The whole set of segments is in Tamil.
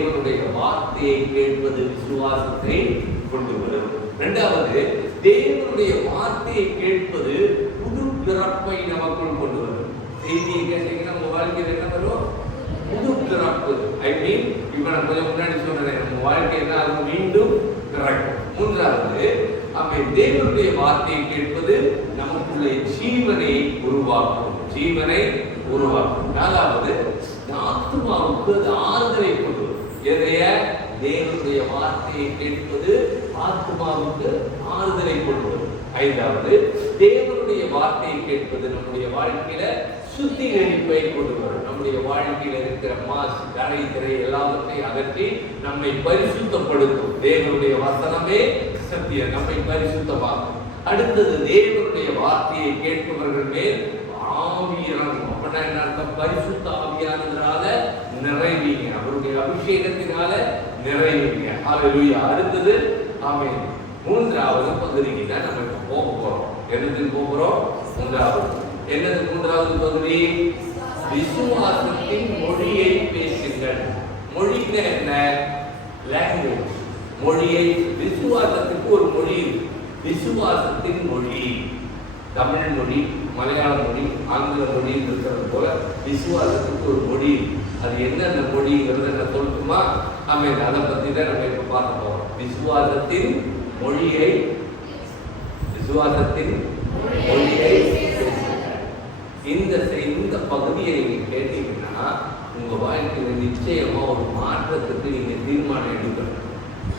தேவனுடைய வார்த்தையை கேட்பது விசுவாசத்தை கொண்டு வரும். இரண்டாவது, தேவனுடைய வார்த்தையை கேட்பது புது பிறப்பை நமக்குள் கொண்டு வரும். செய்தியை கேட்டீங்கன்னா நம்ம வாழ்க்கையில் என்ன வரும்? புது பிறப்பு. ஐ மீன், இப்ப நான் கொஞ்சம் முன்னாடி சொன்னேன், நம்ம வாழ்க்கையில அது மீண்டும் பிறக்கும். மூன்றாவது, தேவனுடைய வார்த்தையை கேட்பது நமக்குள்ள ஜீவனை உருவாக்கும். நாலாவது, ஆத்மாவுக்கு அது ஆறுதலை கொண்டு வரும். எதைய? தேவனுடைய வார்த்தையை கேட்பது ஆத்மாவுக்கு ஆறுதலை கொண்டு வரும். ஐந்தாவது, தேவனுடைய வார்த்தையை கேட்பது நம்முடைய வாழ்க்கையில சுத்திகரிப்பை கொண்டு வரும். நம்முடைய வாழ்க்கையில இருக்கிற மாசு, கரை, திரை எல்லாவற்றையும் அகற்றி நம்மை பரிசுத்தப்படுத்தும். தேவனுடைய வசனமே சத்தியம், நம்மை பரிசுத்தமாக்கும். அடுத்தது, தேவனுடைய வார்த்தையை கேட்பவர்கள் மேல் ஆவி இறங்கும். அப்படின்னா என்ன அர்த்தம்? பரிசுத்த ஆவியானதுனால நிறைவீங்க, அவருடைய அபிஷேகத்தினால நிறைவீங்க. ஹல்லேலூயா. அடுத்தது, ஆமென். மூன்றாவது பகுதிக்கு தான் நம்ம இப்ப போக போறோம். என்னது போகிறோம்? மூன்றாவது. என்னது மூன்றாவது பகுதி? விசுவாசத்தின் மொழியை பேசுங்கள். மொழின்னா என்ன? லாங்குவேஜ். மொழியை, விசுவாசத்துக்கு ஒரு மொழி, விசுவாசத்தின் மொழி. தமிழ் மொழி, மலையாள மொழி, ஆங்கில மொழி இருக்கிறது போல விசுவாசத்துக்கு ஒரு மொழி. அது என்னென்ன மொழிங்கிறத நான் சொல்லட்டுமா? ஆமென். அதை பத்தி தான் நம்ம இப்ப பார்க்க போறோம். விசுவாசத்தின் மொழியை இந்த பகுதியை நீங்க கேட்டீங்கன்னா உங்க வாழ்க்கையில நிச்சயமா ஒரு மாற்றத்துக்கு நீங்க தீர்மானம் எடுக்கணும்.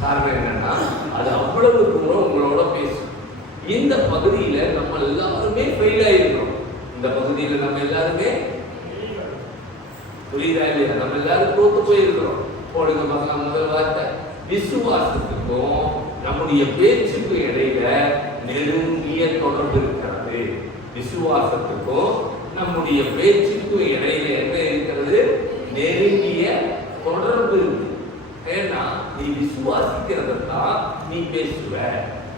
காரணம் என்னன்னா, அது அவ்வளவு தூரம் உங்களோட பேசும். இந்த பகுதியில நம்ம எல்லாருமே ஃபெயில் ஆயிருக்கிறோம். இந்த பகுதியில நம்ம எல்லாருமே, புரியுதா இல்லையா? நம்ம எல்லாரும் தோத்து போயிருக்கிறோம். போடுங்க பார்க்கலாம். முதல் வார்த்தை, விசுவாசத்துக்கும் நம்முடைய பேச்சுக்கும் இடையில நெருங்கிய தொடர்பு இருக்கிறது. விசுவாசத்துக்கும் நம்முடைய பேச்சுக்கும் இடையில என்ன இருக்கிறது? நெருங்கிய தொடர்பு இருக்கு. ஏன்னா நீ விசுவாசிக்கிறதான் நீ பேசுவ.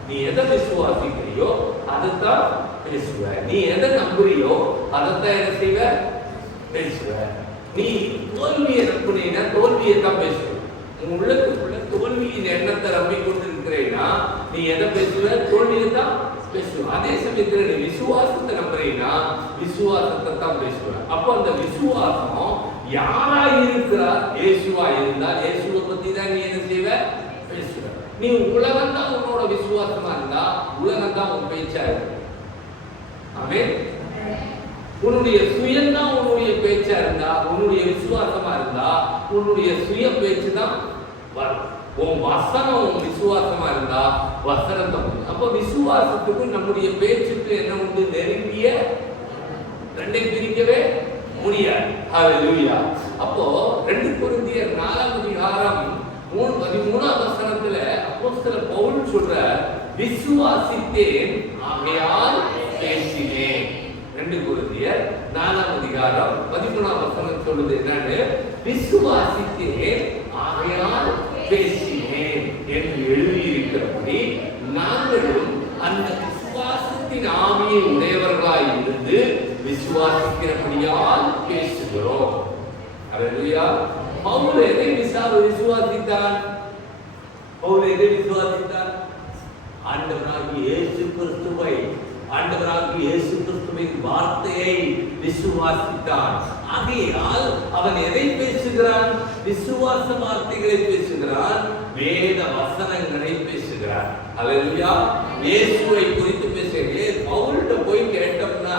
நீ எதை விசுவாசிக்கிறியோ அதைத்தான் பேசுவ. நீ எதை நம்புறியோ அதைத்தான் என்ன செய்வ? பேசுவ. நீ தோல்வியை நம்பினா தோல்வியை தான் பேசுவ. உன் உள்ளத்துக்குள்ள தோல்வியின் எண்ணத்தை நம்பி கொண்டு இருக்கிறேன்னா நீ எதை பேசுவ? தோல்வியை தான் பேசுவ. அதே சமயத்துல நீ விசுவாசத்தை நம்புறீன்னா விசுவாசத்தை தான் பேசுவ. அப்போ அந்த விசுவாசம் யாரா இருக்கிறார்? இயேசுவா இருந்தா இயேசுவை பத்தி தான் நீ என்ன செய்வ? பேசுவ. நீ உலகம் தான் உன்னோட விசுவாசமா இருந்தா உலகம் தான் உன் பேச்சா இருக்கு. ஆமென். உன்னுடைய சுயம் தான் உன்னுடைய பேச்சா இருந்தா, உன்னுடைய விசுவாசமா இருந்தா உன்னுடைய சுய பேச்சு தான் வரும். உன் வசனம் உன் விசுவாசமா இருந்தா வசனத்தை. அப்ப விசுவாசத்துக்கும் நம்முடைய பேச்சுக்கு என்ன உண்டு? நெருங்கிய, ரெண்டை பிரிக்கவே முடியாது. ஹல்லேலூயா. அப்போ 2 கொரிந்தியர் 4ஆம் அதிகாரம் 13ஆம் வசனத்துல அப்போஸ்தலர் பவுல் சொல்ற, விசுவாசித்தேன் ஆகையால் பேசினேன். 2 கொரிந்தியர் 4ஆம் அதிகாரம் 13ஆம் வசனம் சொல்லுது என்னன்னு? விசுவாசித்தேன் ஆகையால் பேசினேன் என்று எழுதியிருக்கிறபடி நாங்களும் அந்த விசுவாசத்தின் ஆவியை உடையவர்களாய் இருந்து விசுவாசிக்கிறபடியால் பேசுகிறோம். ஹல்லேலூயா. பவுல் எதை விசுவாசித்தான்? பவுல் எதை விசுவாசித்தான்? ஆண்டவராகிய இயேசு கிறிஸ்துவை, ஆண்டவராகிய இயேசு கிறிஸ்துவின் வார்த்தையை விசுவாசித்தான். ஆகையால் அவன் எதை பேசுகிறான்? விசுவாச வார்த்தைகளை பேசுகிறான், வேத வசனங்களை பேசுகிறான். ஹல்லேலூயா. இயேசுவை குறித்து பேசுகிறேன். பவுல்கிட்ட போய் கேட்டோம்னா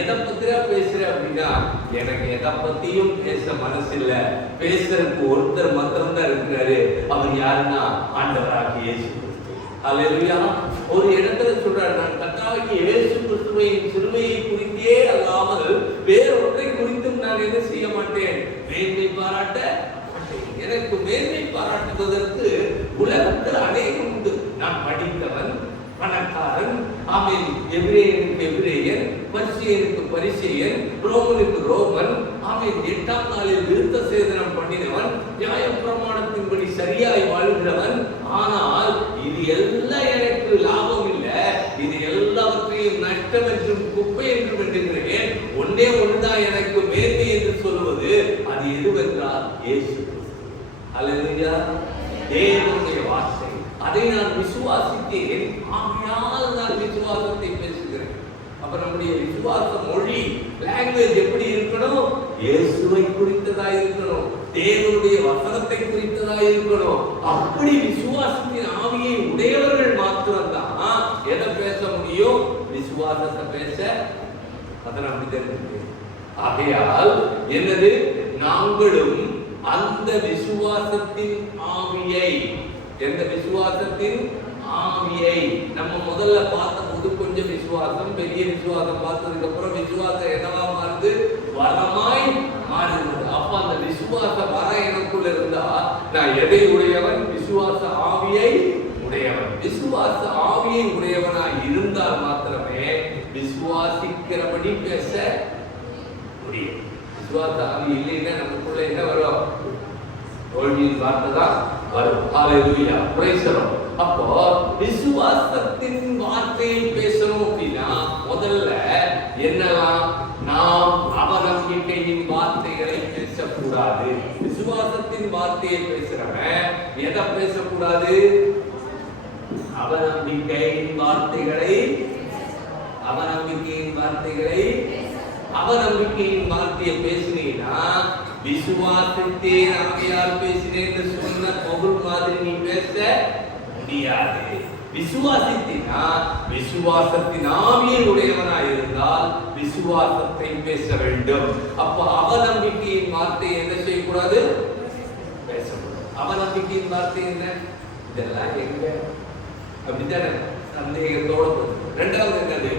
எதை பத்தியா பேசுற அப்படின்னா, எனக்கு எதை பத்தியும் பேச மனசு இல்ல, பேசுறதுக்கு ஒருத்தர் மாத்திரம் தான் இருக்கிறாரு. அவர் யாருன்னா ஆண்டவராகிய இயேசு கிறிஸ்து. ஹல்லேலூயா. ஒரு இடத்துல சொல்றாரு, நான் கர்த்தராகிய இயேசு கிறிஸ்துவின் சிலுவையை குறித்தே அல்லாமல் வேறொன்றை குறித்தும் நான் என்ன செய்ய மாட்டேன்? மேன்மை பாராட்ட மாட்டேன். எனக்கு மேன்மை பாராட்டுவதற்கு உலகத்தில் அநேகம் உண்டு. நான் படித்தவன், பணக்காரன், ஆமென், எபிரேயனுக்கு எபிரேயன், பரிசேயனுக்கு பரிசேயன், ரோமனுக்கு ரோமன், ஆமென், 8ஆம் நாளில் விருத்த சேதனம் பண்ணினவன், நியாயப்பிரமாணத்தின்படி சரியாய் வாழ்கிறவன். ஆனால் இது எல்லாம் எனக்கு லாபம் இல்லை, இது எல்லாவற்றையும் நஷ்டம் என்றும் குப்பை என்றும் என்கிறேன். ஒன்னே ஒன்றுதான் எனக்கு மேன்மை என்று சொல்வது. அது எதுவென்றால் இயேசு கிறிஸ்து. அல்லேலூயா. தேவனுடைய வார்த்தை, அதை நான் விசுவாசித்தேன், ஆகையால் நான் விசுவாசத்தை பேசுகிறேன். அப்ப நம்முடைய விசுவாச மொழி, லாங்குவேஜ் எப்படி இருக்கணும்? இயேசுவை குறித்ததாக இருக்கணும், தேவனுடைய வசனத்தை குறித்ததாக இருக்கணும். அப்படி விசுவாசத்தின் ஆவியை உடையவர்கள் மாத்திரம்தான் எதை பேச முடியும்? விசுவாசத்தை பேச. அதை நம்ம தெரிஞ்சுக்க. ஆகையால் என்னது? நாங்களும் அந்த விசுவாசத்தின் ஆவியை, எந்த விசுவாசத்தின் ஆவியை நம்ம முதல்ல பார்த்தபோது கொஞ்சம் விசுவாசம், பெரிய விசுவாசம் பார்த்ததுக்கு அப்புறம் விசுவாசம் என்னவா மாறுது? வரமாய் மாறுகிறது. அப்ப அந்த விசுவாச வர எனக்குள்ள இருந்தா நான் எதை உடையவன்? விசுவாச ஆவியை உடையவன். விசுவாச ஆவியை உடையவனாய் இருந்தால் மாத்திரமே விசுவாசிக்கிறபடி பேச முடியும். விசுவாச ஆவி இல்லைன்னா நமக்குள்ள என்ன வரும்? தோல்வியின் வார்த்தை தான் வரும். ஹல்லேலூயா, பிரைஸ் தி லார்ட். அப்போ விசுவாசத்தின் வார்த்தையை பேசணும் அப்படின்னா முதல்ல என்னலாம்? நாம் அவநம்பிக்கையின் வார்த்தைகளை பேசக்கூடாது. விசுவாசத்தின் வார்த்தையை பேசுறவன் எதை பேசக்கூடாது? அவநம்பிக்கையின் வார்த்தைகளை, அவநம்பிக்கையின் வார்த்தைகளை, அவநம்பிக்கையின் வார்த்தையை பேசினீங்கன்னா விசுவாசத்தை ஆவியால் பேசினேன்னு சொன்ன பவுல் மாதிரி நீ பேச முடியாது. விசுவாசித்தினா விசுவாசத்தின் ஆவியை உடையவனாய் இருந்தால் விசுவாசத்தை பேச வேண்டும். அப்ப அவநம்பிக்கையின் வார்த்தையை என்ன செய்யக்கூடாது? பேசக்கூடாது. அவநம்பிக்கையின் வார்த்தை என்ன? இதெல்லாம் எங்க அப்படித்தானே சந்தேகத்தோட. இரண்டாவது என்னது?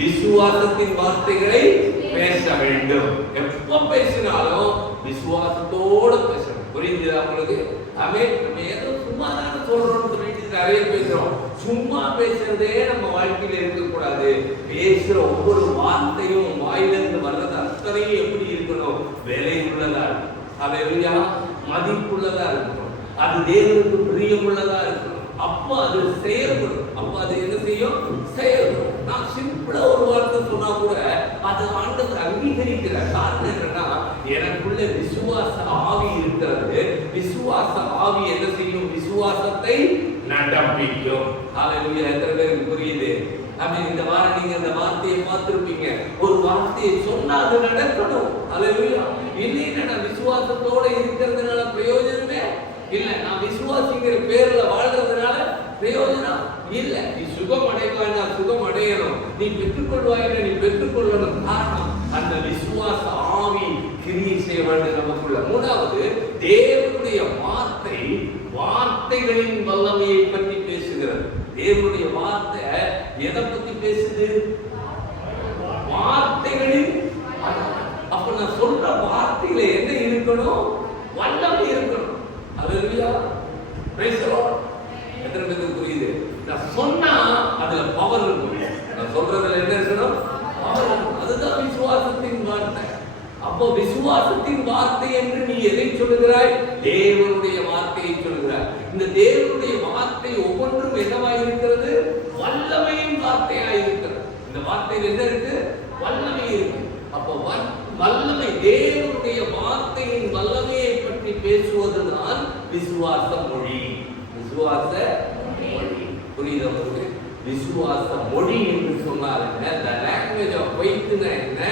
விசுவாசத்தின் வார்த்தைகளை பேச வேண்டும். எப்ப பேசினாலும் விசுவாசத்தோட பேசணும். புரியுதா உங்களுக்கு? ஆமென். நம்ம ஏதோ சும்மா தான சொல்றோம்னு சொல்லிட்டு நிறைய பேசுறோம். சும்மா பேசுறதே நம்ம வாழ்க்கையில இருக்கக்கூடாது. பேசுற ஒவ்வொரு வார்த்தையும் வாயிலிருந்து வர்றது அத்தனையும் எப்படி இருக்கணும்? விலை உள்ளதா இருக்கணும். ஹல்லேலூயா, மதிப்புள்ளதா இருக்கணும். அது தேவனுக்கு பிரியமுள்ளதா இருக்கணும். அப்ப அது செயல்படும். அப்ப அது என்ன செய்யும்? செயல்படும். நான் சிம்பிளா ஒரு வார்த்தை சொன்னா கூட அது ஆண்டவர் அங்கீகரிக்கிற காரணம் என்னன்னா எனக்குள்ள விசுவாச ஆவி இருக்கிறது. விசுவாச ஆவி என்ன செய்யும்? விசுவாசத்தை நடப்பிக்கும். ஹல்லேலூயா. எத்தனை பேருக்கு புரியுது? அப்படி இந்த வாரம் நீங்க அந்த வார்த்தையை பார்த்திருப்பீங்க. ஒரு வார்த்தையை சொன்னா அது நடக்கணும். ஹல்லேலூயா. இல்லைன்னா நான் விசுவாசத்தோட இருக்கிறதுனால பிரயோஜனமே இல்ல. நான் விசுவாசிக்கிற பேர்ல வாழ்றதுனால பிரயோஜனம் இல்ல. நீ சுகம் அடைவாய்னா சுகம் அடையணும், நீ பெற்றுக்கொள்வாய்னா நீ பெற்றுக்கொள்ளணும். காரணம் அந்த விசுவாச ஆவி கிரியை செய்ய வேண்டும் நமக்குள்ள. மூணாவது, தேவனுடைய வார்த்தை வார்த்தைகளின் வல்லமையை பற்றி பேசுகிறது. தேவனுடைய வார்த்தை எதை பத்தி பேசுது? வார்த்தைகளின். அப்ப நான் சொல்ற வார்த்தையில என்ன இருக்கணும்? வல்லமை இருக்கணும். ஹல்லேலூயா, பிரைஸ் தி லார்ட். எத்தனை பேருக்கு புரியுது? நான் சொன்னா அதுல பவர் இருக்கும். நான் சொல்றதுல என்ன இருக்கணும்? பவர் இருக்கும். அதுதான் விசுவாசத்தின் வார்த்தை. அப்போ விசுவாசத்தின் வார்த்தை என்று நீ எதை சொல்லுகிறாய்? தேவனுடைய வார்த்தையை சொல்லுகிறாய். இந்த தேவனுடைய வார்த்தை ஒவ்வொன்றும் என்னவாய் இருக்கிறது? வல்லமையின் வார்த்தையாய் இருக்கிறது. இந்த வார்த்தையில் என்ன இருக்கு? வல்லமை இருக்கு. அப்போ வல்லமை, தேவனுடைய வார்த்தையின் வல்லமையை பற்றி பேசுவதுதான் விசுவாச மொழி. விசுவாச மொழி புரியுதா உங்களுக்கு? விசுவாச மொழி என்று சொன்னால் என்ன? the language of faith என்ன?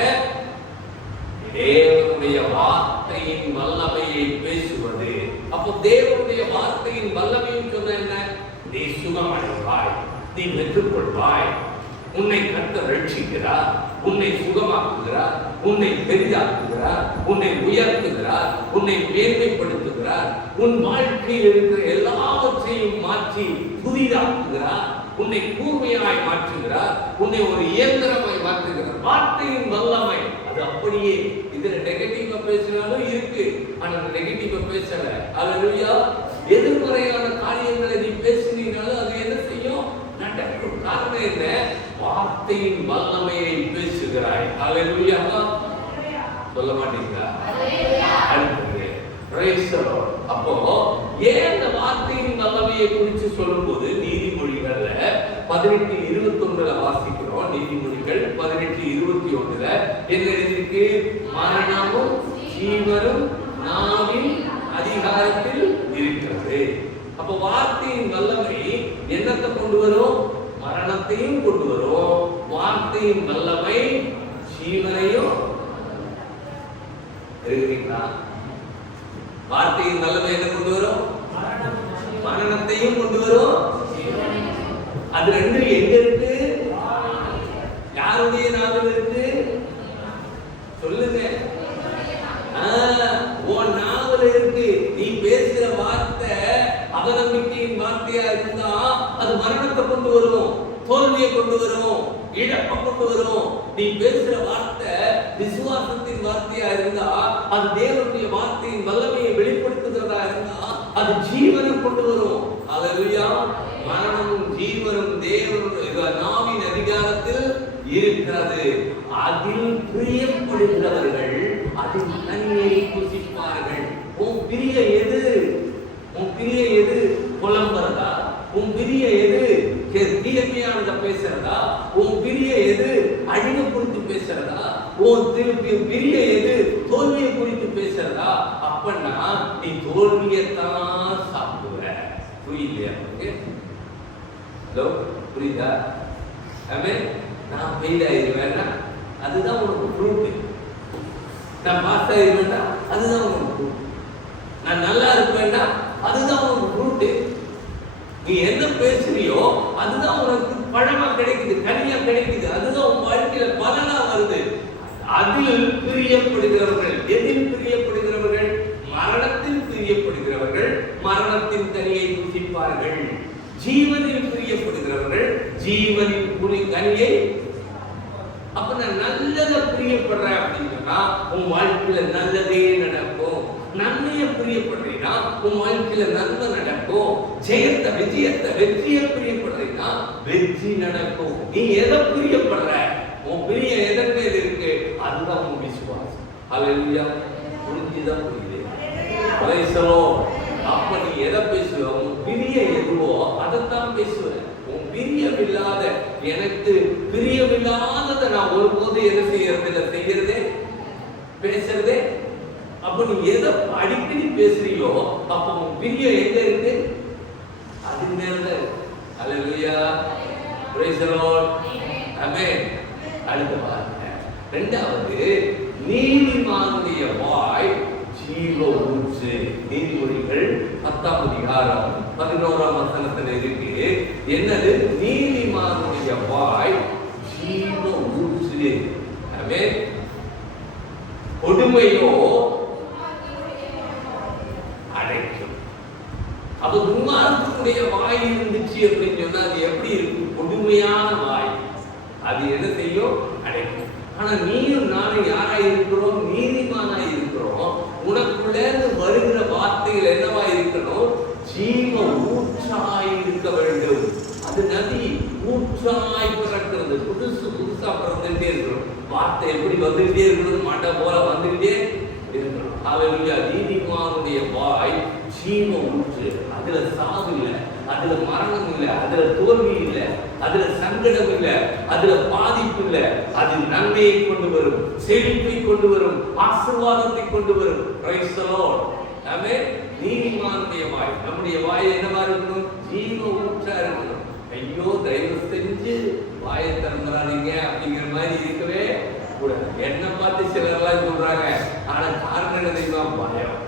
தேவனுடைய வார்த்தையின் வல்லமையை பேசுவது. அப்போ தேவனுடைய வார்த்தையின் வல்லமையை சொன்ன என்ன? நீ சுகமடைவாய், நீ பெற்றுக்கொள்வாய், உன்னை கர்த்தர் ரட்சிக்கிறார், உன்னை சுகமாக்குகிறார், உன்னை பெரிதாக்குகிறார், உன்னை உயர்த்துகிறார், உன்னை மேன்மைப்படுத்துகிறார், உன் வாழ்க்கையில் இருக்கிற எல்லாவற்றையும் மாற்றி புதிதாக்குகிறார், உன்னை கூர்மையாய் மாற்றுகிறார், உன்னை ஒரு இயந்திரமாய் மாற்றுகிறார். வார்த்தையின் வல்லமை அது அப்படியே. இதுல நெகட்டிவா பேசினாலும் இருக்கு, ஆனா நெகட்டிவா பேசல. ஹல்லேலூயா. எதிர்மறையான காரியங்களை நீ பேசினாலும் அது என்ன செய்யும்? நடக்கும். காரணம் என்ன? வார்த்தையின் வல்லமையை பேசுகிறாய். ஹல்லேலூயா. சொல்ல மாட்டீங்களா? ஹல்லேலூயா. Praise the Lord. அப்போ ஏன் இந்த வார்த்தையின் வல்லமையை குறித்து சொல்லும்போது நீதிமொழிகள்ல 18:21 வாசிக்கிறோம். நீதிமொழிகள் 18:21 என்ன எழுதிருக்கு? மரணமும் ஜீவனும் நாவின் அதிகாரத்தில் இருக்கிறது. அப்ப வார்த்தையின் வல்லமை என்னத்தை கொண்டு வரும்? மரணத்தையும் கொண்டு வரும். வார்த்தையின் வல்லமை ஜீவனையும் இருக்கிறீங்களா? வார்த்தையின் வல்லமை என்ன கொண்டு வரும்? மரணத்தையும் கொண்டு வரும். அது ரெண்டு எங்க இருக்கு? யாருடைய நாவில் இருக்கு? சொல்லுங்க. உன் நாவில் இருக்கு. நீ பேசுகிற வார்த்தை அவநம்பிக்கையின் வார்த்தையா இருந்தா அது மரணத்தை கொண்டு வரும், தோல்வியை கொண்டு வரும், இழப்பை கொண்டு வரும். நீ பேசுற வார்த்தை விசுவாசத்தின் வார்த்தையா இருந்தா, அது தேவனுடைய வார்த்தையின் வல்லமையை வெளிப்படுத்துகிறதா இருந்தா அது ஜீவனை கொண்டு வரும். அல்லேலூயா. மரணமும் ஜீவனும் தேவனுடைய நாவின் அதிகாரத்தில் இருக்கிறது. அதில் பிரியப்படுகிறவர்கள் அதில் நன்மையை புசிப்பார்கள். உன் பிரிய எது? உன் பிரிய எது? புலம்புறதா? உன் பிரிய எது? தீமையானத பேசுறதா? உன் பிரிய எது? அழிவை குறித்து பேசுறதா? உன் பிரிய எது? தோல்வியை குறித்து பேசுறதா? அப்பன்னா நீ தோல்வியத்தான் சாப்பிடுவ. புரியலையா? ஹலோ, புரியுதா? நான் ஃபெயில் ஆயிருவேன்னா அதுதான் உனக்கு ஃப்ரூட். நான் பாஸ் ஆயிருவேன்னா அதுதான் உனக்கு ஃப்ரூட். நான் நல்லா இருப்பேன்னா அதுதான் உனக்கு ஃப்ரூட். நீ என்ன பேசுறியோ அதுதான் உனக்கு பழமா கிடைக்குது, கனியா கிடைக்குது. அதுதான் உன் வாழ்க்கையில பலனா வருது. அதில் பிரியப்படுகிறவர்கள். எதில் பிரியப்படுகிறவர்கள்? மரணத்தில் பிரியப்படுகிறவர்கள் மரணத்தின் கனியை புசிப்பார்கள். ஜீவனில் பிரியப்படுகிறவர்கள் ஜீவனின் கனியை. அப்ப நான் நல்லதை பிரியப்படுறேன் அப்படின்னா உன் வாழ்க்கையில நல்லதே நடக்கும். நன்மையை பிரியப்படுறீங்கன்னா உன் வாழ்க்கையில நன்மை நடக்கும். ஜெயத்தை, வெற்றியை பிரியப்படுறீங்கன்னா வெற்றி நடக்கும். நீ எதை பிரியப்படுற? உன் பிரிய எதன் மேல இருக்கு? அதுதான் உன் விசுவாசம். அல்லேலூயா. புரிஞ்சுதான் புரியுது. அப்ப நீ எதை பேசுவ? உன் பிரிய எதுவோ அதைத்தான் பேசுவ. உன் பிரியமில்லாத, எனக்கு பிரியமில்லாததை நான் ஒருபோது எதை செய்யறதே பேசுறதே. அப்ப நீ எதை அடிக்கடி பேசுறீங்களோ அப்ப உன் பிரியம் எங்க இருக்கு? அது மேல. Alleluia. Praise the Lord. Amen. அடுத்த வார்த்தை இரண்டாவது, நீதிமானுடைய வாய் ஜீவ ஊற்று. நீதிமொழிகள் 10ஆம் அதிகாரம் 11ஆம் வசனத்தில் இருக்கு. என்னது? நீதிமானுடைய வாய் ஜீவ ஊற்று. ஆமென். கொடுமையோ அடைக்கும். அப்ப துன்மார்க்கனுடைய வாய் இருந்துச்சு அப்படின்னு சொன்னா அது எப்படி இருக்கும்? கொடுமையான வாய். அது என்ன செய்யும்? அடைக்கும். ஆனா நீயும் நானும் யாரா இருக்கிறோம்? நீதிமானா இருக்கிறோம். உனக்குள்ள வருகிற வார்த்தைகள் என்னவா இருக்கணும்? ஜீவ ஊற்றாய் இருக்க வேண்டும். அது நதி ஊற்றாய் பிறக்கிறது. புதுசா பிறந்துட்டே இருக்கணும். வார்த்தை எப்படி வந்துகிட்டே இருக்கிறது? மாட்டை போல வந்துகிட்டே இருக்கணும். அல்லேலூயா. நீதிமானுடைய வாய் ஜீவ ஊற்று. அதுல சாவு இல்லை, அதுல மரணம் இல்லை, அதுல தோல்வி இல்லை, அதுல சங்கடம் இல்லை, அதுல பாதிப்பு இல்லை. அது நன்மையை கொண்டு வரும், செழிப்பை கொண்டு வரும், ஆசீர்வாதத்தை கொண்டு வரும். Praise the Lord. ஆமென். நீதிமானுடைய வாய். நம்முடைய வாய் என்னவா இருக்கணும்? ஜீவ ஊற்றா இருக்கணும். ஐயோ, தயவு செஞ்சு வாயை திறந்துறாதீங்க அப்படிங்கிற மாதிரி இருக்கவே கூடாது. என்ன பார்த்து சிலர்லாம் சொல்றாங்க. ஆனா காரணம் என்ன தெரியுமா? பயம்.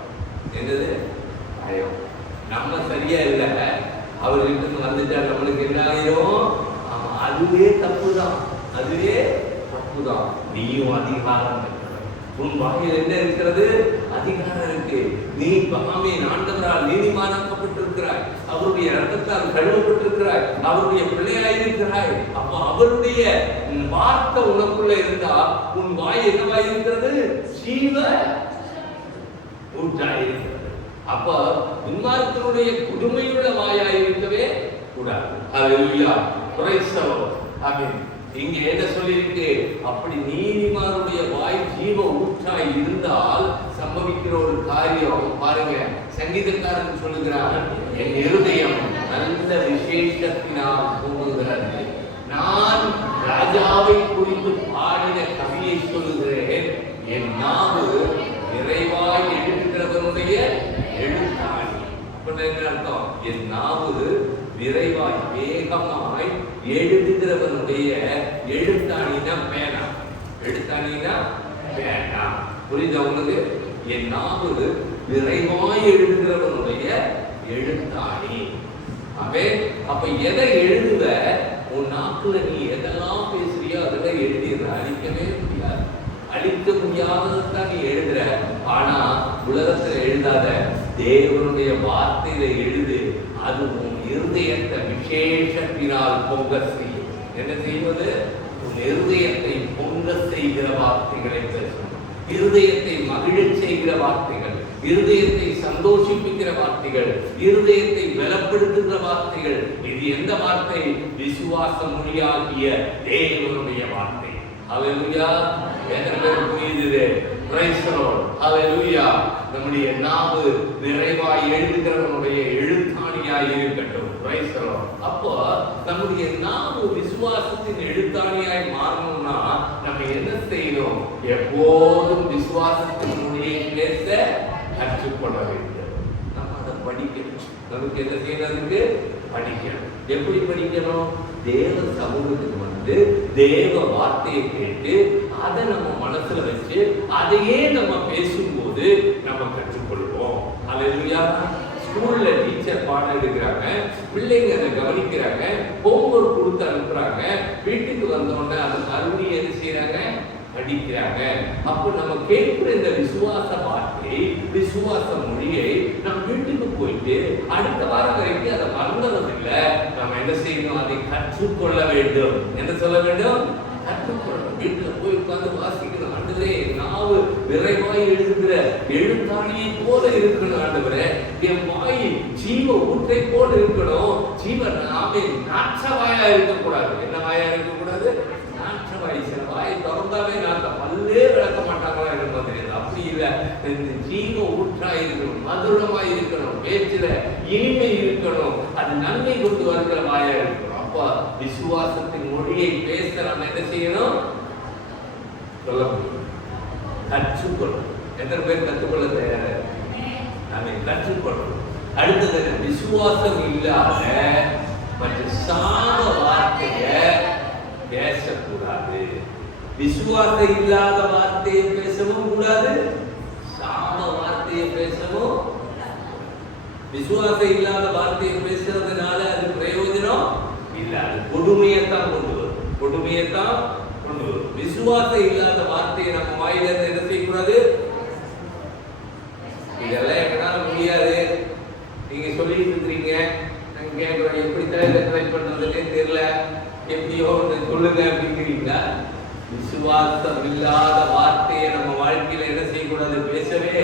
என்னது? பயம். நம்ம சரியா இல்லை, அவர்கிட்ட வந்துட்டா நம்மளுக்கு என்ன ஆயிரும்? அதுவே தப்புதான், அதுவே தப்புதான். நீயும் அதிகாரம். உன் வாயில் என்ன இருக்கிறது? அதிகாரம் இருக்கு. நீ ஆண்டவரால் நீதிமானாக்கப்பட்டிருக்கிறாய். அவருடைய இரத்தத்தால் கழுவப்பட்டிருக்கிறாய். அவருடைய பிள்ளையாயிருக்கிறாய். அப்ப அவருடைய வார்த்தை உனக்குள்ள இருந்தா உன் வாய் என்னவா இருக்கிறது? ஜீவ ஊற்றாயிருக்கிறது. அப்ப துன்மார்க்கனுடைய கொடுமையுள்ள வாயாயிருக்கவே கூடாது. Alleluia. Praise the Lord. Amen. இங்க என்ன சொல்லிருக்கு? அப்படி நீதிமானுடைய வாய் ஜீவ ஊற்றாய் இருந்தால் சம்பவிக்கிற ஒரு காரியம் பாருங்க. சங்கீதக்காரன் சொல்லுகிறார், என் இருதயம் நல்ல விசேஷத்தினால் பொங்குகிறது. நான் ராஜாவை குறித்து பாடின கவியை சொல்லுகிறேன். என் நாவு நிறைவாய் எழுதுகிறவனுடைய எழுத்தாணி. என்ன அர்த்தம்? என் நாவு விரைவாய் வேகமாய் எழுதுகிறவனுடைய எழுத்தாணினா பேனா. எழுத்தாணினா பேனா. புரியுதா உங்களுக்கு? என் நாவு விரைவாய் எழுதுகிறவனுடைய எழுத்தாணி. அப்ப எதை எழுதுவ? உன் நாக்குல நீ எதெல்லாம் பேசுறியோ அதெல்லாம் எழுதிடுற. அழிக்கவே முடியாது. அழிக்க முடியாததான் நீ எழுதுற. ஆனா உலகத்துல எழுதாத, தேவனுடைய வார்த்தையில எழுது. அது உன் இருதயத்தை விசேஷத்தினால் பொங்க செய்யும். என்ன செய்வது? உன் இருதயத்தை பொங்க செய்கிற வார்த்தைகளை பேசணும். இருதயத்தை மகிழச் செய்கிற வார்த்தைகள், இருதயத்தை சந்தோஷிப்பிக்கிற வார்த்தைகள், இருதயத்தை பலப்படுத்துகிற வார்த்தைகள். இது எந்த வார்த்தை? விசுவாச மொழியாகிய தேவனுடைய வார்த்தை. ஹல்லேலூயா. எத்தனை பேர் புரியுது? Praise the Lord. ஹல்லேலூயா. நம்முடைய நாவு நிறைவாய் எழுதுகிறவனுடைய எழுத்தாணியாய் இருக்கட்டும். Praise the Lord. அப்போ நம்முடைய நாவு விசுவாசத்தின் எழுத்தாணியாய் மாறணும்னா நம்ம என்ன செய்யணும்? எப்போதும் விசுவாசத்தின் மொழியை பேச கற்றுக்கொள்ள வேண்டும். நம்ம அதை படிக்கணும். நமக்கு என்ன செய்யறதுக்கு? படிக்கணும். எப்படி படிக்கணும்? தேவ சமூகத்துக்கு வந்து தேவ வார்த்தையை கேட்டு அதை நம்ம மனசுல வச்சு அதையே நம்ம பேசும்போது நம்ம கற்றுக்கொள்வோம். ஹல்லேலூயா. ஸ்கூல்ல டீச்சர் பாடம் எடுக்கிறாங்க, பிள்ளைங்க அதை கவனிக்கிறாங்க, ஹோம்வொர்க் கொடுத்து அனுப்புறாங்க. வீட்டுக்கு வந்தோடனே அதை மறுபடியும் என்ன செய்யறாங்க? படிக்கிறாங்க. அப்போ நம்ம கேட்கிற இந்த விசுவாச வார்த்தை, விசுவாச மொழியை நம்ம வீட்டுக்கு போயிட்டு அடுத்த வாரம் வரைக்கும் அதை மறந்துறது இல்லை. நம்ம என்ன செய்யணும்? அதை கற்றுக்கொள்ள வேண்டும். என்ன சொல்ல வேண்டும்? கற்றுக்கொள்ளணும். வீட்டுல போய் உட்கார்ந்து வாசிக்கணும். ஆண்டவரே, நாவு விரைவாய் எழுதுகிற எழுத்தாணியை போல இருக்கணும். ஆண்டவரே, என் வாய் ஜீவ ஊற்றை போல இருக்கணும். ஜீவ நாவே நாற்றவாயா இருக்கக்கூடாது. என்ன வாயா இருக்கக்கூடாது? நாற்றவாய். சில வாயை திறந்தாவே நாட்ட பல்லே விளக்க மாட்டாங்களா என்பது அப்படி இல்லை. ஜீவ ஊற்றா இருக்கணும், மதுரமாய் இருக்கணும், பேச்சுல இனிமை இருக்கணும், அது நன்மை கொண்டு வருகிற வாயா இருக்கணும். அப்ப விசுவாசத்தின் மொழியை பேச நம்ம என்ன செய்யணும்? சொல்ல முடியும். கற்றுக்கொள்ளணும். எத்தனை பேர் கற்றுக்கொள்ள தயார? நம்ம கற்றுக்கொள்ளணும். அடுத்தது விசுவாசம் இல்லாத மற்ற சாம வார்த்தைய பேசக்கூடாது. விசுவாசம் இல்லாத வார்த்தையை பேசவும் கூடாது, சாம வார்த்தையை பேசவும். விசுவாசம் இல்லாத வார்த்தையை பேசுறதுனால அது பிரயோஜனம் இல்ல. அது கொடுமையத்தான் கொண்டு வரும். கொடுமையத்தான் கொண்டு வரும். விசுவாசம் இல்லாத வார்த்தையை நம்ம வாயில இருந்து என்ன செய்யக்கூடாது? இதெல்லாம் எங்களால முடியாது. நீங்க சொல்லிட்டு இருக்கிறீங்க, நாங்க கேட்கிறோம், எப்படி ட்ரை பண்றதுன்னே தெரியல, எப்படியோ சொல்லுங்க அப்படிங்கிறீங்களா? விசுவாசம் இல்லாத வார்த்தையை நம்ம வாழ்க்கையில என்ன செய்யக்கூடாது? பேசவே.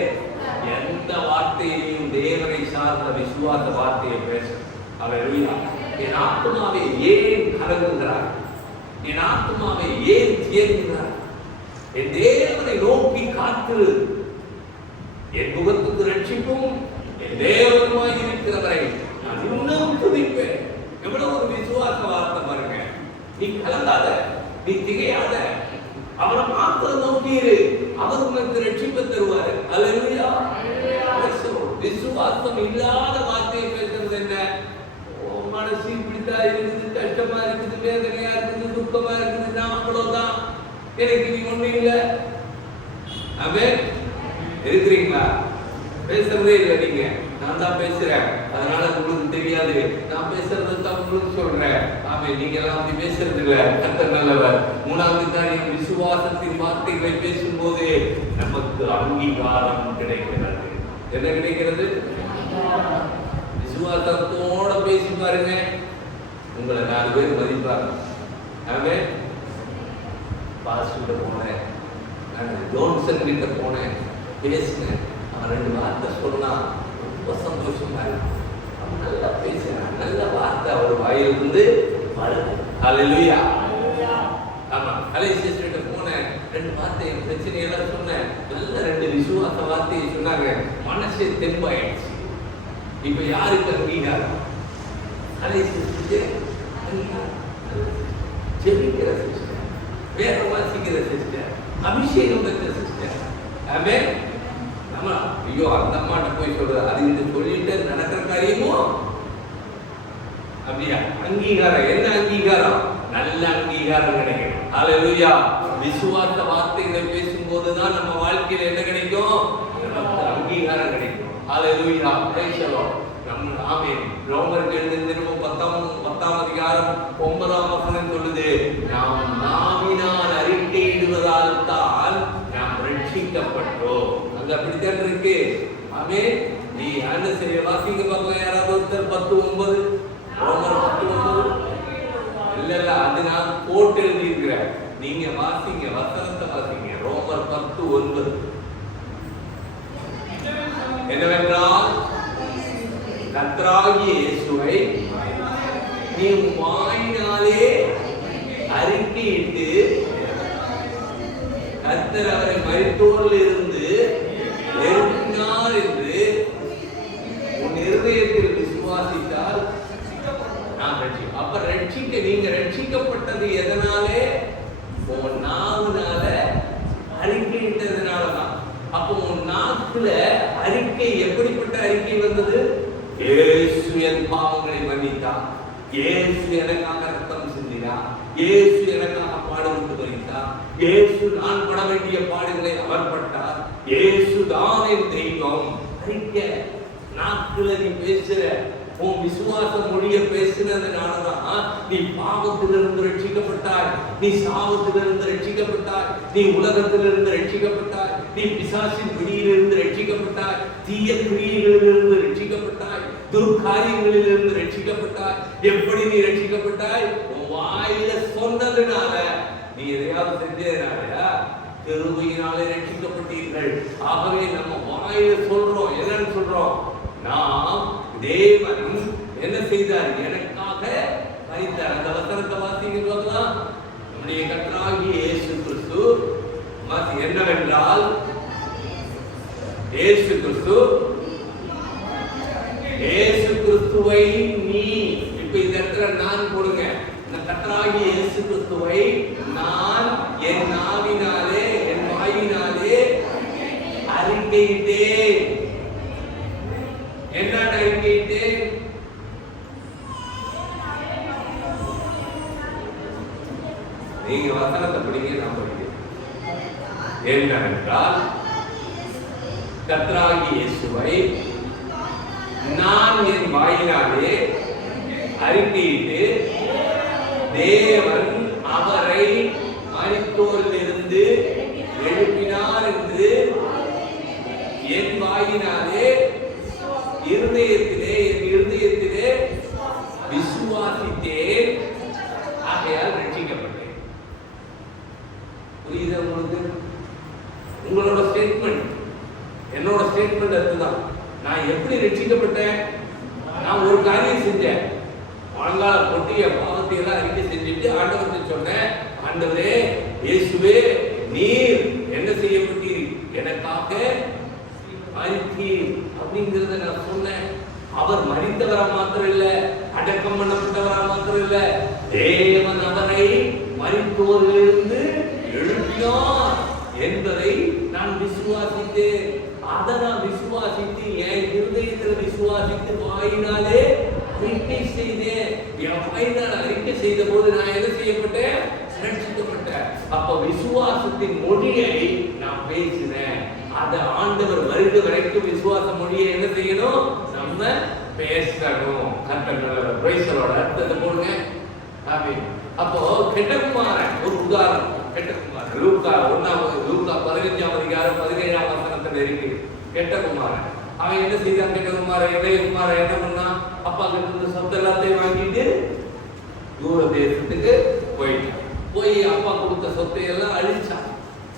எந்த வார்த்தையையும் தேவனை சார்ந்த விசுவாச வார்த்தையை பேசணும். ஹல்லேலூயா. என் ஆத்துமாவை ஏன் கலங்குகிறார்? என் ஆத்துமாவை ஏன் தியங்குகிறார்? என் தேவனை நோக்கி காத்திரு. என் முகத்துக்கு ரட்சிப்பும் என் தேவனுமாய் இருக்கிறவரை நான் இன்னும் துதிப்பேன். எவ்வளவு ஒரு விசுவாச வார்த்தை பாருங்க. நீ கலங்காத, நீ திகையாத, அவரை மாத்திரம் நோக்கியிரு. அவர் உனக்கு ரட்சிப்பை தருவாரு. ஹல்லேலூயா. விசுவாசம் இல்லாத வார்த்தையை பேசுறது என்ன? மனசு இப்படித்தான் இருக்குது, கஷ்டமா இருக்குது, வேதனையா இருக்குது, துக்கமா இருக்குது, நான் அவ்வளவுதான், எனக்கு நீ ஒண்ணு இல்லை. ஆமென். இருக்கிறீங்களா? பேசுறதே இல்லை. நீங்க நான் தான் பேசுறேன், அதனால உங்களுக்கு தெரியாது. நான் பேசுறது தான் உங்களுக்கு சொல்றேன். ஆமென். நீங்க எல்லாம் அப்படி பேசுறது இல்ல. கர்த்தர் நல்லவர். மூணாவது காரியம், விசுவாசத்தின் வார்த்தைகளை பேசும்போது நமக்கு அங்கீகாரம் கிடைக்கிறது. என்ன கிடைக்கிறது? விசுவாசத்தோட பேசி பாருங்க, உங்களை 4 பேர் மதிப்பாங்க. ஆமென். பாஸ்டர் போனேன், நான் ஜோன்சன் கிட்ட போனேன், பேசினேன். அவன் 2 வார்த்தை சொன்னா ரொம்ப சந்தோஷமா இருக்கு. அவன் நல்லா பேசினான், நல்ல வார்த்தை அவர் வாயிலிருந்து வருது. ஹல்லேலூயா. ஆமா, கலைசிஸ்டர்கிட்ட போனேன், 2 வார்த்தை பிரச்சனையெல்லாம் சொன்னேன், நல்ல 2 விசுவாச வார்த்தையை சொன்னாங்க. மனசே தெம்பாயிடுச்சு. இப்ப யாருக்கு அங்கீகாரம்? கலைசிஸ்டர், ஜெபிக்கிற சிஸ்டர், வேத வாசிக்கிற சிஸ்டர், அபிஷேகம் பெற்ற சிஸ்டர். ஆமென். நம்ம ஐயோ அந்த அம்மாட்ட போய் சொல்றது அது இது சொல்லிட்டு நடக்கிற காரியமும் அப்படியா? அங்கீகாரம். என்ன அங்கீகாரம்? நல்ல அங்கீகாரம் கிடைக்கும். ஹல்லேலூயா. விசுவாச வார்த்தைகளை பேசும்போதுதான் நம்ம வாழ்க்கையில என்ன கிடைக்கும்? அங்கீகாரம் கிடைக்கும். Hallelujah. Praise the Lord. Amen. ரோமருக்கு எழுதின நிருபம் 10ஆம் அதிகாரம் 9ஆம் வசனம் சொல்லுது, நாம் நாவினால் அறிக்கையிடுவதால் தான் நாம் ரட்சிக்கப்பட்டோம். அங்க அப்படித்தான் இருக்கு. ஆமென். நீ என்ன செய்ய வாசிங்க பார்க்கலாம். யாராவது ஒருத்தர் 10:9 ரோமர் 10:9 இல்ல அது நான் போட்டு எழுதி இருக்கிறேன். நீங்க வாசிங்க, வசனத்தை வாசிங்க. ரோமர் 10:9 என்னவென்றால் கர்த்தராகிய இயேசுவை நீ வாயினாலே அறிக்கையிட்டு கர்த்தர் அவரை மரித்தோரில் இருந்து எழுப்பினார் என்று உன் இருதயத்தில் விசுவாசித்தால் நான் ரட்சிப்பேன். அப்ப நீங்க ரட்சிக்கப்பட்டது எதனாலே? உன் நாவுனால அறிக்கையிட்டதுனாலதான். அப்போ உன் நாக்குல அறிக்கை எப்படிப்பட்ட அறிக்கை வந்தது? இயேசு என் பாவங்களை மன்னித்தார், இயேசு எனக்காக ரத்தம் சிந்தினார், இயேசு எனக்காக பாடுபட்டு மரித்தார், இயேசு நான் பட வேண்டிய பாடுகளை அவர் பட்டார், இயேசு தான் என் தெய்வம். அறிக்கை. நாக்குல நீ பேசுற உன் விசுவாச மொழிய பேசினதுனாலதான் நீ பாவத்திலிருந்து ரட்சிக்கப்பட்டாய், நீ சாவத்திலிருந்து ரட்சிக்கப்பட்டாய், நீ உலகத்திலிருந்து ரட்சிக்கப்பட்டாய், நீ பிசாசின் பிடியிலிருந்து ரட்சிக்கப்பட்டாய், தீய கிரியைகளிலிருந்து ரட்சிக்கப்பட்டாய், துர்காரியங்களிலிருந்து ரட்சிக்கப்பட்டாய். எப்படி நீ ரட்சிக்கப்பட்டாய்? உன் வாயில சொன்னதுனால. நீ எதையாவது செஞ்சதுனாலயா? கிருபையினாலே ரட்சிக்கப்பட்டீர்கள். ஆகவே நம்ம வாயில சொல்றோம். என்னன்னு சொல்றோம்? நாம் தேவன் என்ன செய்தார்? எனக்காக மரித்தார். அந்த வசனத்தை வாசிங்க பார்க்கலாம். நம்முடைய கர்த்தராகிய இயேசு கிறிஸ்து என்னவென்றால் இயேசு கிறிஸ்துவை நீ இப்ப இந்த இடத்துல நான் போடுங்க. இந்த கர்த்தராகிய இயேசு கிறிஸ்துவை நான் என் நாவினாலே என் வாயினாலே அறிக்கையிட்டேன். என்ன அறிக்கையிட்டேன்? நீங்க வசனத்தை படிங்க, நான் படிக்கிறேன். என்னவென்றால் கர்த்தராகிய இயேசுவை நான் என் வாயினாலே அறிக்கையிட்டு தேவன் அவரை மரித்தோரிலிருந்து எழுப்பினார் என்று என் வாயினாலே என் இருதயத்திலே விசுவாசித்தேன். ஆகையால் ரட்சிக்கப்பட்டேன். புரியுதா உங்களுக்கு? உங்களோட ஸ்டேட்மெண்ட் என்னோட ஸ்டேட்மெண்ட் அதுதான். நான் எப்படி ரட்சிக்கப்பட்டேன்? நான் ஒரு காரியம் செஞ்சேன். முழங்கால போட்டு என் பாவத்தை எல்லாம் அறிக்கை செஞ்சுட்டு ஆண்டவர்கிட்ட சொன்னேன், ஆண்டவரே இயேசுவே நீர் என்ன செய்யப்பட்டீர்? எனக்காக மரித்தீர் அப்படிங்கிறத நான் சொன்னேன். அவர் மரித்தவரா மாத்திரம் இல்ல, அடக்கம் பண்ணப்பட்டவரா மாத்திரம் இல்ல, தேவன் அவரை மரித்தோரிலிருந்து எழுப்பினார் என்பதை நான் விசுவாசித்தேன். அதை நான் விசுவாசித்து என் இருதயத்தில் விசுவாசித்து வாயினாலே அறிக்கை செய்தேன். என் வாயினால் அறிக்கை செய்த போது நான் என்ன செய்யப்பட்டேன்? ரட்சிக்கப்பட்டேன். அப்ப விசுவாசத்தின் மொழியை நான் பேசினேன். அத ஆண்டவர் வருது வரைக்கும் விசுவாச மொழியை என்ன செய்யணும்? நம்ம பேசணும். கர்த்தர் பிரைஸரோட அர்த்தத்தை போடுங்க. ஆமென். அப்போ கெட்டகுமாரன் ஒரு உதாரணம். கெட்டகுமாரன் லூக்கா 15ஆம் அதிகாரம் 17ஆம் வசனத்துல இருக்கு. கெட்டகுமாரன் அவன் என்ன செய்தான்? கெட்டகுமாரன் இளையகுமாரன் என்ன பண்ணா? அப்பா கிட்ட இருந்து சொத்து எல்லாத்தையும் வாங்கிட்டு தூர தேசத்துக்கு போயிட்டான். போய் அப்பா கொடுத்த சொத்தை எல்லாம் அழிச்சான்,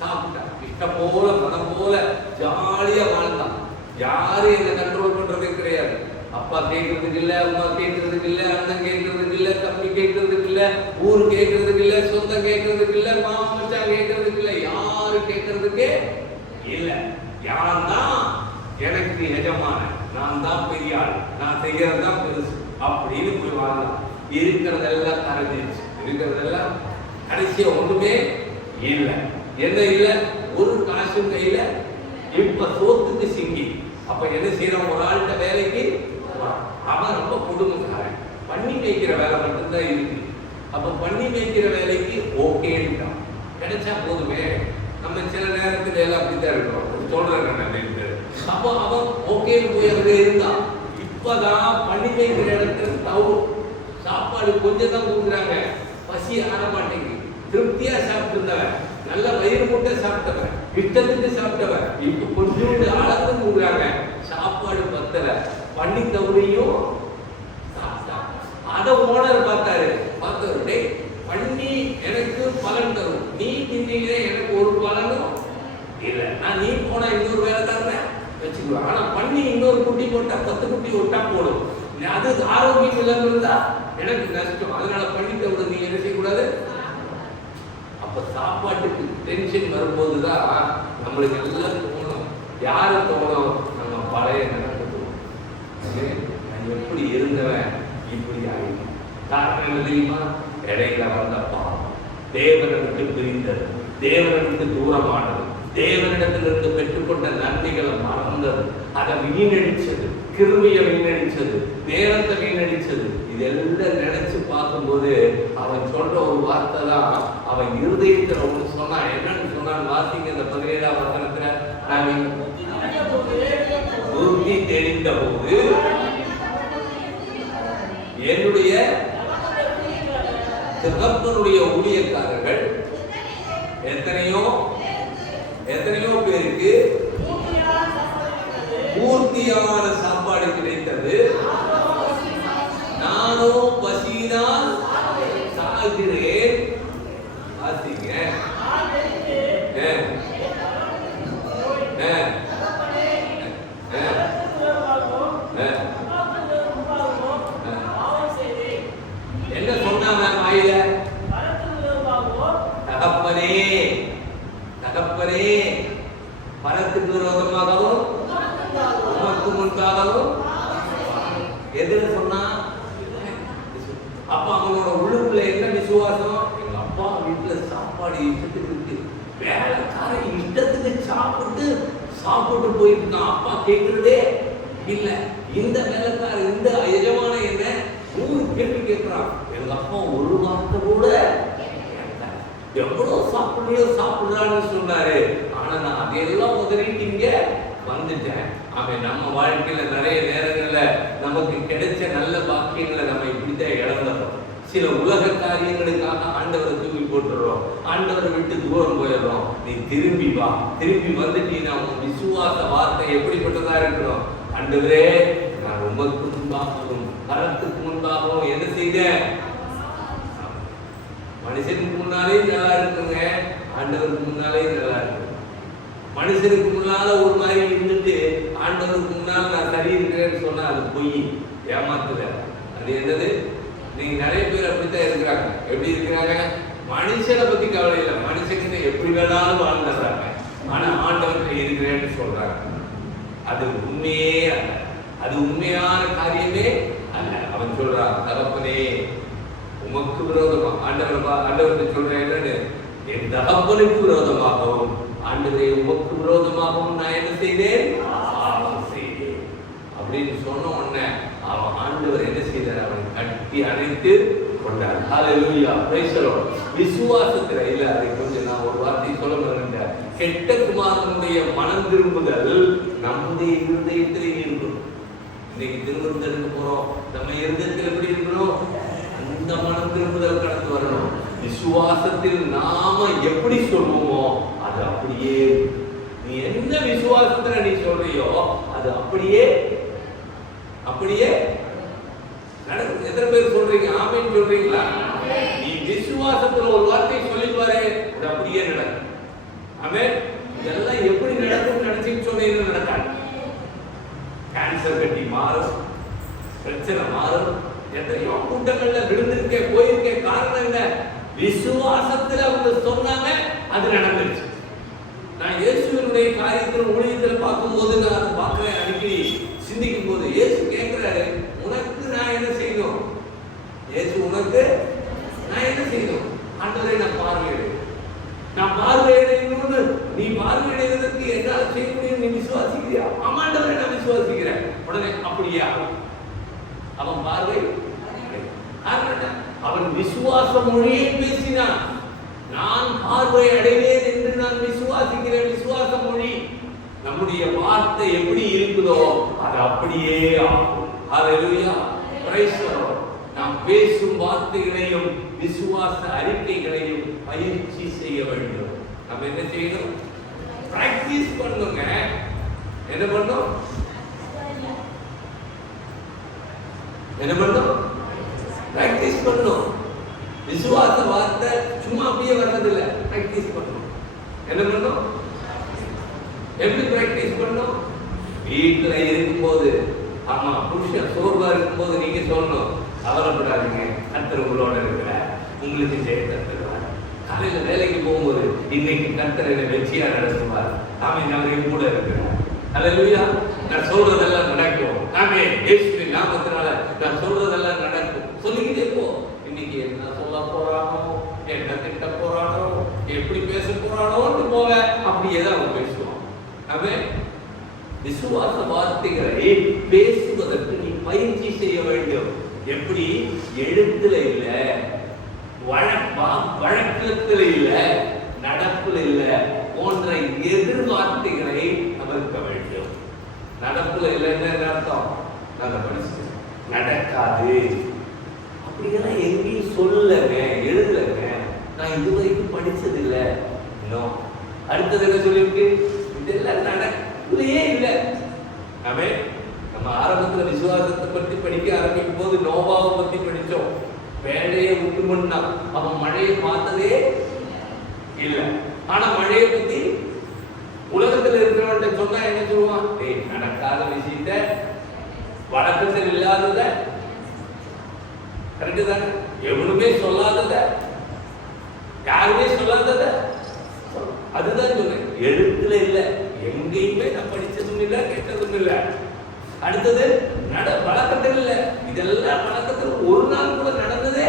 சாப்பிட்டான். இஷ்டம் போல மனம் போல ஜாலியா வாழ்ந்தான். யாரும் என்ன கண்ட்ரோல் பண்றது கிடையாது. அப்பா கேட்கறதுக்கு இல்ல, அம்மா கேட்கறதுக்கு இல்ல, அண்ணன் கேட்கறதுக்கு இல்ல, தம்பி கேட்கறதுக்கு இல்ல, ஊர் கேட்கறதுக்கு இல்ல, சொந்தம் கேட்கறதுக்கு இல்ல, மாமா மச்சான் கேட்கறதுக்கு இல்ல, யாரும் கேட்கறதுக்கு இல்ல. யார் தான் எனக்கு எஜமான, நான் தான் பெரிய ஆள், நான் செய்யறதுதான் பெருசு அப்படின்னு போய் வாழ்ந்தான். இருக்கிறதெல்லாம் கரைஞ்சிருச்சு. இருக்கிறதெல்லாம் கடைசியா ஒண்ணுமே இல்லை. என்ன இல்லை? ஒரு காசும் கையில இப்ப சோத்துக்கு சிங்கி. அப்ப என்ன செய்யறான்? ஒரு ஆள்கிட்ட வேலைக்கு அவன் ரொம்ப கொடுமைக்காரன். பண்ணி மேய்க்கிற வேலை மட்டும்தான் இருக்கு. அப்ப பண்ணி மேய்க்கிற வேலைக்கு ஓகேன்றான். கிடைச்சா போதுமே. நம்ம சில நேரத்துல எல்லாம் அப்படித்தான் இருக்கிறோம். சொல்றேன். அப்போ அவன் ஓகேன்னு போய் அங்க இருந்தான். இப்பதான் பண்ணி மேய்க்கிற இடத்துல சாப்பாடு கொஞ்சம் தான் கொடுக்குறாங்க. பசி ஆற மாட்டேங்குது. திருப்தியா சாப்பிட்டு இருந்தவன், நல்ல வயிறு முட்டை சாப்பிட்டவன், இஷ்டத்துக்கு சாப்பிட்டவன், இப்ப கொஞ்சோண்டு அளந்து கொடுக்குறாங்க. சாப்பாடு பத்தல. பண்ணி தவறையும் சாப்பிட்டான். அத ஓனர் பார்த்தாரு. பார்த்தவருடைய பண்ணி எனக்கு பலன் தரும், நீ தின்னீங்களே எனக்கு ஒரு பலனும் இல்லை. நான் நீ போனா இன்னொரு வேலை தரேன் வச்சுக்குவேன். ஆனா பண்ணி இன்னொரு குட்டி போட்டா 10 குட்டி விட்டா போடும். அது ஆரோக்கியம் இல்லாம இருந்தா எனக்கு நஷ்டம். அதனால பண்ணி தவிர நீ என்ன செய்யக்கூடாது. அப்ப சாப்பாட்டுக்கு டென்ஷன் வரும்போதுதான் நம்மளுக்கு எல்லாம் தோணும். யாரு தோணும்? நம்ம பழைய நினைப்பு தோணும். நான் எப்படி இருந்தவன் இப்படி ஆயிடும். காரணம் என்ன தெரியுமா? இடையில வந்த பாவம், தேவனை விட்டு பிரிந்தது, தேவனை விட்டு தூரமானது, தேவனிடத்திலிருந்து பெற்றுக்கொண்ட நன்மைகளை மறந்தது, அதை வீணடிச்சது, கிருமியை வீணடிச்சது, நேரத்தை வீணடிச்சது. இதெல்லாம் நினைச்சு பார்க்கும்போது அவன் சொல்ற ஒரு வார்த்தை தான் அவன் இருதயத்துல ஒண்ணு சொன்னான். என்னன்னு சொன்னான்? வாசிங்க இந்த 17ஆம் வசனத்துல. புத்தி தெரிந்த போது என்னுடைய தகப்பனுடைய ஊழியக்காரர்கள் எத்தனையோ பேருக்கு பூர்த்தியான சாப்பாடு கிடைத்தது, நானும் பசியினால் சாகிறேன். ஆசிங்க என்ன சொன்னாங்க மாயில? தகப்பனே பரத்துக்கு விரோதமாகவும் உமக்கு முன்பாகவும். எதுன்னு சொன்னா? அப்ப அவனோட உள்ளுக்குள்ள என்ன விசுவாசம்? எங்க அப்பா வீட்டுல சாப்பாடு இஷ்டத்துக்கு இருக்கு, வேலைக்காரன் இஷ்டத்துக்கு சாப்பிட்டு போயிட்டு இருக்கான், அப்பா கேட்கிறதே இல்ல. இந்த வேலைக்காரன் இந்த எஜமான என்ன 100 கேள்வி கேட்கிறான், எங்க அப்பா ஒரு வார்த்தை கூட எவ்வளவு சாப்பிடுறான்னு சொன்னாரு. ஆனா நான் அதையெல்லாம் உதறிட்டு இங்க வந்துட்டேன். அவன் நம்ம வாழ்க்கையில நிறைய நேரங்கள்ல நமக்கு கிடைச்ச நல்ல பாக்கியங்களை நம்ம இப்படித்தான் இழந்தோம். சில உலக காரியங்களுக்காக ஆண்டவரை தூக்கி போட்டுறோம், ஆண்டவரை விட்டு தூரம் போயிடுறோம். நீ திரும்பி வா. திரும்பி வந்துட்டீங்கன்னா உன் விசுவாச வார்த்தை எப்படிப்பட்டதா இருக்கணும்? ஆண்டவரே, நான் உமக்கு முன்பாகவும் கரத்துக்கு முன்பாகவும் என்ன செய்தேன்? மனுஷனுக்கு முன்னாலே நல்லா இருக்குங்க, ஆண்டவருக்கு முன்னாலே நல்லா இருக்கு. மனுஷனுக்கு முன்னால ஒரு மாதிரி இருந்துட்டு ஆண்டவருக்கு முன்னால நான் சரி இருக்கிறேன்னு சொன்னா அது பொய், ஏமாத்துல. அது என்னது? நீங்க நிறைய பேர் அப்படித்தான் இருக்கிறாங்க. எப்படி இருக்கிறாங்க? மனுஷனை பத்தி கவலை இல்லை, மனுஷங்கிட்ட எப்படி வேணாலும் வாழ்ந்துடுறாங்க. ஆனா ஆண்டவர்கிட்ட இருக்கிறேன்னு சொல்றாங்க. அது உண்மையே அல்ல, அது உண்மையான காரியமே அல்ல. அவன் சொல்றான், தகப்பனே உமக்கு விரோதமா. ஆண்டவர்கிட்ட சொல்றேன் என்னன்னு, என் தகப்பனுக்கு விரோதமாகவும் ஆண்டவரே உமக்கு விரோதமாகவும் நான் என்ன செய்தேன்? பாவம் செய்தேன் அப்படின்னு சொன்ன உடனே அவன் ஆண்டவர் என்ன செய்தார்? அவன் கட்டி அணைத்து கொண்டார். ஹல்லேலூயா, பிரைஸ் தி லார்ட். விசுவாசத்துல இல்ல, அதை கொஞ்சம் நான் ஒரு வார்த்தை சொல்ல மறந்துட்டேன். கெட்ட குமாரனுடைய மனம் திரும்புதல் நம்முடைய இருதயத்திலே இருக்கணும். இன்னைக்கு திருமணத்திற்கு போறோம், நம்ம இருதயத்தில் எப்படி இருக்கணும்? அந்த மனம் திரும்புதல் கடந்து வரணும். விசுவாசத்தில் நாம எப்படி சொல்லுவோமோ அது அப்படியே. நீ என்ன விசுவாசத்துல நீ சொல்றியோ அது அப்படியே நடக்கும். எத்தனை பேர் சொல்றீங்க? ஆமென் சொல்றீங்களா? நீ விசுவாசத்துல ஒரு வார்த்தை சொல்லி பாரு, அது அப்படியே நடக்கும். ஆமென். இதெல்லாம் எப்படி நடக்கும் நினைச்சிட்டு சொன்னீங்க நடக்காது. கேன்சர் கட்டி மாறும், பிரச்சனை மாறும். எத்தனையோ கூட்டங்கள்ல விழுந்திருக்கே, போயிருக்கே. காரணம் என்ன? விசுவாசத்துல அவங்க சொன்னாங்க, அது நடந்துருச்சு. நான் இயேசுவினுடைய காரியத்தில் ஊழியத்தில் பார்க்கும்போது நான் அதை பார்க்கிறேன். அடிக்கடி சிந்திக்கும் போது இயேசு கேட்கிறாரு, உனக்கு நான் என்ன செய்யணும்? இயேசு உனக்கு நான் என்ன செய்யணும்? ஆண்டவரை நான் பார்வையிடுவேன். நீ பார்வையிடுவதற்கு என்னால் செய்ய முடியும். நீ பார்வை அவன் விசுவாச மொழியை பேசினான். நான் பார்வை அடைவேன் என்று நான் விசுவாசிக்கிற விசுவாச மொழி. நம்முடைய வார்த்தை எப்படி இருக்குதோ அது அப்படியே ஆகும். ஹல்லேலூயா, பிரைஸ் தி லார்ட். நாம் பேசும் வார்த்தைகளையும் விசுவாச அறிக்கைகளையும் பயிற்சி செய்ய வேண்டும். நம்ம என்ன செய்யணும்? பிராக்டிஸ் பண்ணுங்க. என்ன பண்ணணும்? பிராக்டிஸ் பண்ணணும். விசுவாச வார்த்தை சும்மா அப்படியே வர்றதில்லை, பிராக்டிஸ் பண்ணணும். என்ன பண்ணணும்? எப்படி பிராக்டிஸ் பண்ணணும்? வீட்டுல இருக்கும்போது, ஆமா, புருஷன் சோர்வா இருக்கும்போது நீங்க சொல்லணும், கவலைப்படாதீங்க, கர்த்தர் உங்களோட இருக்கிறார், உங்களுக்கு ஜெயத்தை தருவார். காலையில வேலைக்கு போகும்போது, இன்னைக்கு கர்த்தர் என்னை வெற்றியா நடத்துவார், ஆமென், அவர் கூட இருக்கிறார். ஹல்லேலூயா. நான் சொல்றதெல்லாம் நடக்கும். ஆமென். இயேசுவின் நாமத்தினால நான் சொல்றதெல்லாம் நடக்கும். சொல்லிக்கிட்டே போ. இன்னைக்கு என்ன சொல்ல போறானோ, என்ன திட்ட போறானோ, எப்படி பேச போறானோன்னு போவ, அப்படியே தான் அவன் பேசுவான். ஆமென். விசுவாச வார்த்தைகளை பேசுவதற்கு நீ பயிற்சி செய்ய வேண்டும். எப்படி? எழுத்துல இல்ல, வழக்கத்துல இல்ல, நடப்புல இல்ல போன்ற எதிர் வார்த்தைகளை தவிர்க்க வேண்டும். நடப்புல இல்லைன்னு என்ன அர்த்தம்? நாங்க படிச்சு நடக்காது அப்படியெல்லாம் எங்கேயும் சொல்லங்க, எழுதலங்க, நான் இதுவரைக்கும் படிச்சது இல்லை. இன்னும் அடுத்தது என்ன சொல்லிருக்கு? இதெல்லாம் நடக்கலையே இல்லை. ஆமென். நம்ம ஆரம்பத்துல விசுவாசத்தை பற்றி படிக்க ஆரம்பிக்கும் போது நோவாவை பத்தி படிச்சோம். வேலையை விட்டு முன்னா அவன் மழையை பார்த்ததே இல்லை. ஆனா மழையை பத்தி உலகத்துல இருக்கிறவன் சொன்னா என்ன சொல்லுவான்? நடக்காத விஷயத்த, வழக்கத்தில் இல்லாதத, கரெக்டு தானே? எவனுமே சொல்லாதத, யாருமே சொல்லாதத, அதுதான் சொன்னேன். எழுத்துல இல்ல, எங்கேயுமே நான் படிச்சதும் இல்லை, கேட்டதும் இல்லை. அடுத்தது வழக்கத்தில் இல்ல, இதெல்லாம் வழக்கத்தில் ஒரு நாள் கூட நடந்ததே.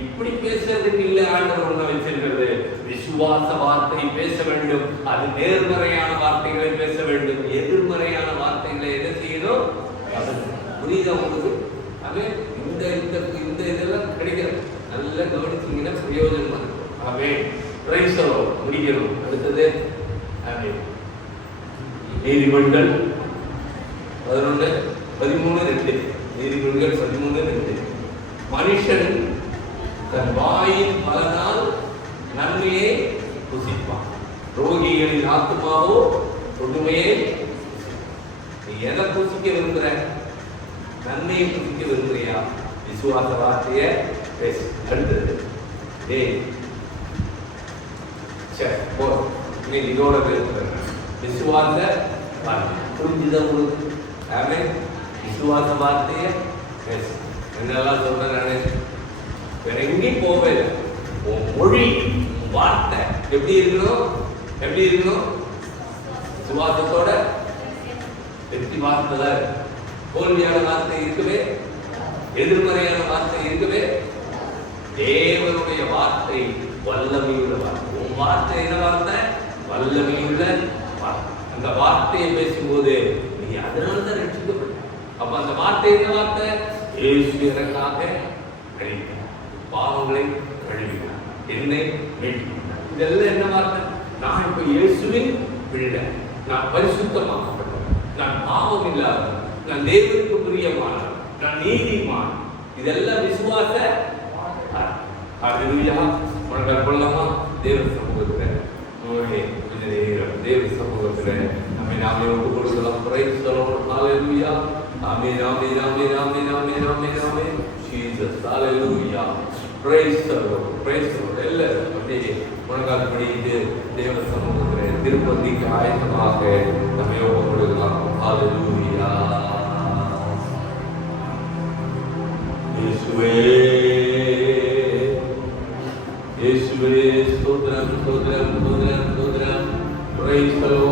இப்படி பேசுறதுக்கு இல்ல ஆண்டவர் ஒண்ணு வச்சிருக்கிறது. விசுவாச வார்த்தை பேச வேண்டும். அது நேர்மறையான வார்த்தைகளை பேச வேண்டும். எதிர்மறையான வார்த்தைகளை என்ன செய்யணும்? புரியுதா உங்களுக்கு? அது இந்த இந்த இதெல்லாம் கிடைக்கிறது. நல்லா கவனிச்சீங்கன்னா பிரயோஜனமா இருக்கும். ஆமென். Praise the Lord. முடிக்கணும். அடுத்தது ஆமென். நீதிமொழிகள் 11:13. நீதிமொழிகள் 13:2. மனுஷன் தன் வாயின் பலனால் நன்மையை புசிப்பான், ரோகிகளின் ஆத்துமாவோ கொடுமையை. நீ எதை புசிக்க விரும்புற? நன்மையை புசிக்க விரும்புறியா? விசுவாச வார்த்தைய பேசு. அடுத்தது இதோட பேசுறேன். விசுவாச வார்த்தை புரிஞ்சுதா உங்களுக்கு? ஆமென். விசுவாச வார்த்தைய பேசு. என்னெல்லாம் சொல்றேன் நானே, வேற எங்கேயும் போவே இல்லை. உன் மொழி, வார்த்தை எப்படி இருக்கணும்? எப்படி இருக்கணும்? விசுவாசத்தோட. வெற்றி வார்த்தை தான். தோல்வியான வார்த்தை இருக்கவே, எதிர்மறையான வார்த்தை இருக்கவே. தேவனுடைய வார்த்தை வல்லமையுள்ள வார்த்தை. உன் வார்த்தை என்ன வார்த்தை? வல்லமையுள்ள வார்த்தை. அந்த வார்த்தையை பேசும்போது நீ அதனால்தான் ரட்சிக்கப்பட்ட. அப்ப அந்த வார்த்தை என்ன வார்த்தை? இயேசு எனக்காக மரித்தார், பாவங்களை கழுவினார், என்னை மீட்டார். இதெல்லாம் என்ன வார்த்தை? நான் இப்ப இயேசுவின் பிள்ளை, நான் பரிசுத்தமாக்கப்பட்டவன், நான் பாவம் இல்லாதவன், நான் தேவனுக்கு பிரியமானவன், நான் நீதிமான். இதெல்லாம் விசுவாச. ஹல்லேலூயா. உனக்கு கொள்ளமா தேவ சமூகத்தில் தேவ சமூகத்தில் நாமே ஒப்பு கொடுக்கலாம். Price the Lord. Hallelujah. Amen, amen, amen, amen, amen, amen, amen. Jesus. Hallelujah. Praise the Lord. Price the Lord. எல்லாரும் அப்படியே உனக்காகப்படி தேவ சமூகத்தில் திருப்பதிக்கு ஆயத்தமாக நாமே ஒப்பு கொடுக்கலாம். ஹல்லேலூயா. இயேசுவே, இயேசுவே, ஸ்தோத்திரம், ஸ்தோத்திரம், ஸ்தோத்திரம், ஸ்தோத்திரம். Price the Lord.